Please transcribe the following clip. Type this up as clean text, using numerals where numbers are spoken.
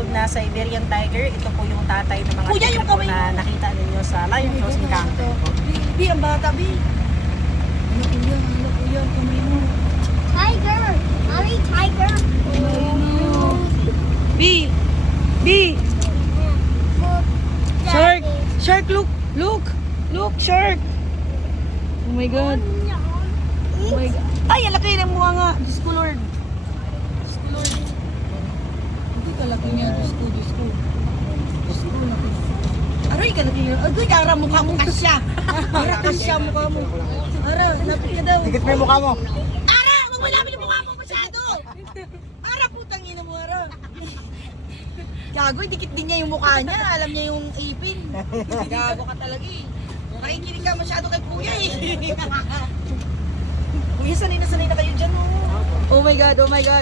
tinatawag na Siberian Tiger. Ito po yung tatay ng mga Kuya, tiger yung po kamay na mo. nakita ninyo sa Lion Cross Encounter po. Bi, ang bata, Bi. Ano po yan, kamay mo. Tiger! Mommy, tiger! Bi! Bi! Shark! Shark, look! Look! Look, shark! Oh my God. Oh my God. Ay, ang laki ng mukha nga. Diyos ko, Lord. Diyos ko, Lord. Hindi ka laki niya. Diyos ko, Diyos ko. Diyos ko, laki. Aray, ka laki niya. Agoy, Ara, mukha mo kasya. Ara, kasya mukha mo. Ara, lapit ka daw. Dikit mo yung mukha mo. Ara, wag mo lapit yung mukha mo masyado. Ara, putang ina mo, Ara. Gago, dikit din niya yung mukha niya. Alam niya yung ipin. Gago ka talaga eh. Nakikinig ka masyado kay Kuya eh. Kuya, sanay na kayo dyan oh. Oh my God, oh my God.